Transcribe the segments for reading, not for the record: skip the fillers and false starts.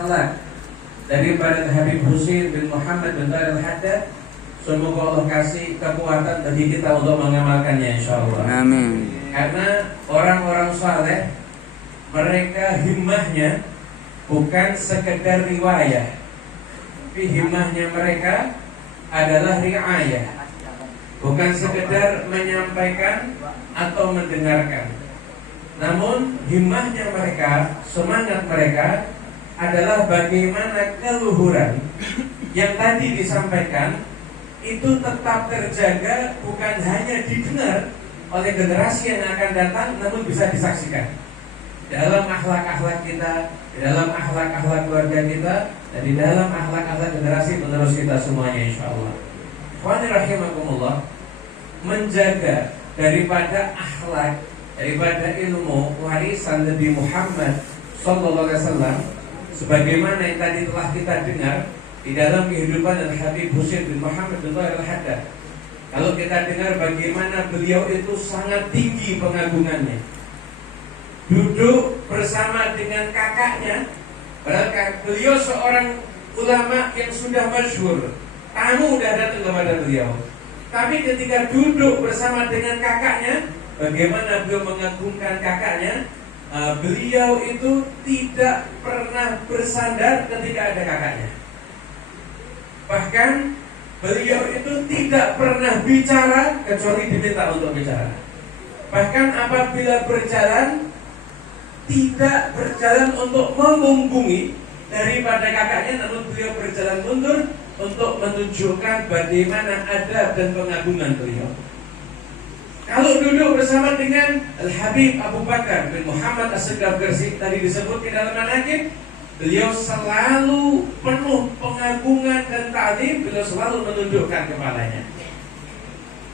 akhlak daripada Habib Husain bin Muhammad bin Tahir Al-Haddad. Semoga Allah kasih kekuatan bagi kita untuk mengamalkannya, insyaallah. Amin. Karena orang-orang saleh, mereka himmahnya bukan sekedar riwayah, tapi himmahnya mereka adalah riayah, bukan sekedar menyampaikan atau mendengarkan. Namun himmahnya mereka, semangat mereka adalah bagaimana keluhuran yang tadi disampaikan itu tetap terjaga, bukan hanya didengar oleh generasi yang akan datang, namun bisa disaksikan dalam akhlak-akhlak kita, di dalam akhlak-akhlak keluarga kita, dan di dalam akhlak-akhlak generasi penerus kita semuanya, insyaallah. Ikhwani rahimakumullah, menjaga daripada akhlak, daripada ilmu warisan Nabi Muhammad sallallahu alaihi wasallam, sebagaimana yang tadi telah kita dengar di dalam kehidupan Al-Habib Husain bin Muhammad bin Tahir Al-Haddad. Kalau kita dengar bagaimana beliau itu sangat tinggi pengagungannya, duduk bersama dengan kakaknya, padahal beliau seorang ulama yang sudah masyhur, tamu sudah datang kepada beliau, tapi ketika duduk bersama dengan kakaknya, bagaimana beliau mengagungkan kakaknya. Beliau itu tidak pernah bersandar ketika ada kakaknya. Bahkan beliau itu tidak pernah bicara kecuali diminta untuk bicara. Bahkan apabila berjalan, tidak berjalan untuk memunggungi daripada kakaknya, namun beliau berjalan mundur untuk menunjukkan bagaimana adab dan pengagungan beliau. Kalau duduk bersama dengan Al-Habib Abu Bakar bin Muhammad As-Segaf Gresik, tadi disebut di dalam manaqib, beliau selalu penuh pengagungan dan ta'zim, beliau selalu menundukkan kepalanya.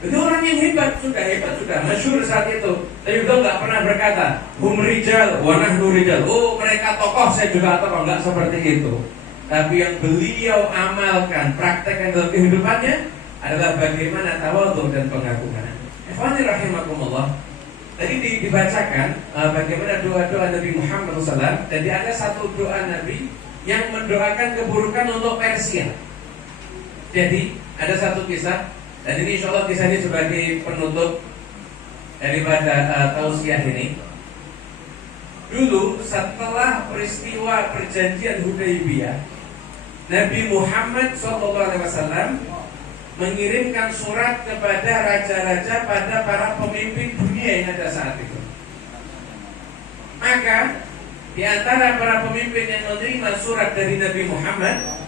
Itu orang yang hebat, sudah masyhur saat itu. Tapi beliau nggak pernah berkata, hum rijal wa nahnu rijal. Oh, mereka tokoh, saya juga tokoh, nggak seperti itu. Tapi yang beliau amalkan, praktekkan dalam kehidupannya adalah bagaimana tawadhu dan pengagungan. Ikhwani rahimakumullah, tadi dibacakan bagaimana doa-doa Nabi Muhammad SAW. Jadi ada satu doa Nabi yang mendoakan keburukan untuk Persia. Jadi ada satu kisah, dan ini insya Allah kisah ini sebagai penutup daripada tausiah ini. Dulu setelah peristiwa perjanjian Hudaybiyah, Nabi Muhammad SAW mengirimkan surat kepada raja-raja, pada para pemimpin dunia yang ada saat itu. Maka di antara para pemimpin yang menerima surat dari Nabi Muhammad,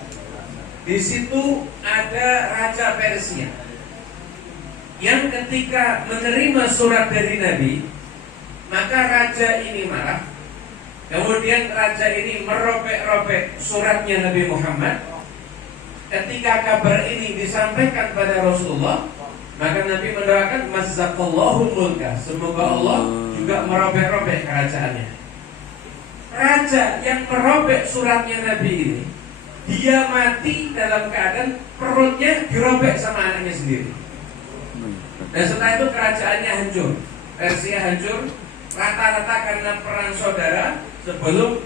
di situ ada Raja Persia yang ketika menerima surat dari Nabi, maka raja ini marah. Kemudian raja ini merobek-robek suratnya Nabi Muhammad. Ketika kabar ini disampaikan pada Rasulullah, maka Nabi mendoakan mazzaqallahu mulka, semoga Allah juga merobek-robek kerajaannya. Raja yang merobek suratnya Nabi ini, dia mati dalam keadaan perutnya dirobek sama anaknya sendiri. Dan setelah itu kerajaannya hancur, Persia hancur, rata-rata karena perang saudara sebelum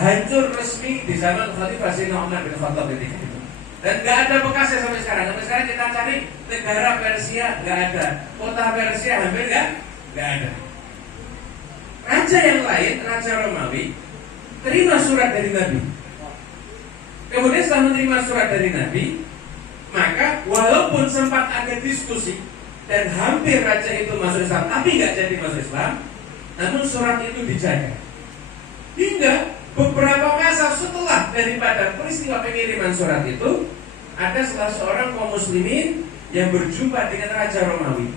hancur resmi di zaman Khalifah Sayyidina Umar bin Khattab ketika itu. Dan gak ada bekasnya sampai sekarang. Sampai sekarang kita cari negara Persia, gak ada. Kota Persia hampir gak ada. Raja yang lain, Raja Romawi, terima surat dari Nabi. Kemudian setelah menerima surat dari Nabi, maka walaupun sempat ada diskusi dan hampir raja itu masuk Islam, tapi gak jadi masuk Islam, namun surat itu dijaga. Hingga beberapa masa setelah daripada peristiwa pengiriman surat itu, ada salah seorang kaum muslimin yang berjumpa dengan Raja Romawi.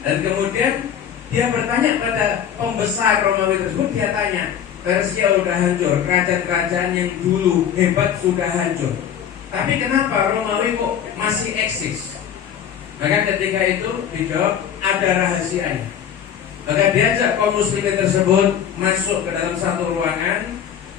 Dan kemudian dia bertanya pada pembesar Romawi tersebut, dia tanya, Persia sudah hancur, kerajaan-kerajaan yang dulu hebat sudah hancur, tapi kenapa Romawi kok masih eksis? Maka ketika itu dijawab, ada rahasianya. Maka diajak kaum muslimin tersebut masuk ke dalam satu ruangan.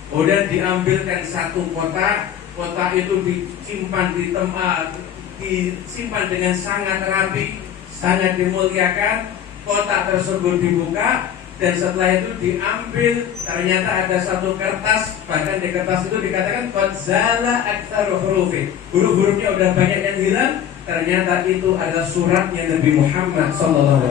Kemudian diambilkan satu kotak, kotak itu disimpan di tempat, disimpan dengan sangat rapi, sangat dimuliakan. Kotak tersebut dibuka, Dan setelah itu diambil, ternyata ada satu kertas, bahkan di kertas itu dikatakan qad zala aktsaru hurufi. Huruf-hurufnya udah banyak yang hilang, ternyata itu ada suratnya Nabi Muhammad SAW.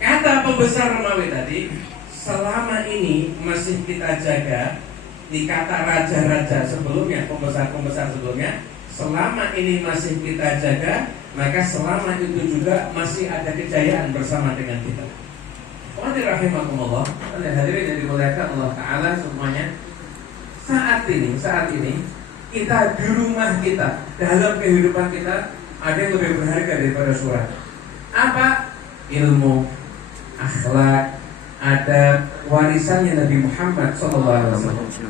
Kata pembesar Romawi tadi, selama ini masih kita jaga di kata raja-raja sebelumnya, pembesar-pembesar sebelumnya, selama ini masih kita jaga, maka selama itu juga masih ada kejayaan bersama dengan kita. Rahimakumullah, hadirin yang dimuliakan Allah Ta'ala semuanya. Saat ini kita di rumah kita, dalam kehidupan kita, ada yang lebih berharga daripada surat. Apa? Ilmu, akhlak, adab, warisannya Nabi Muhammad SAW.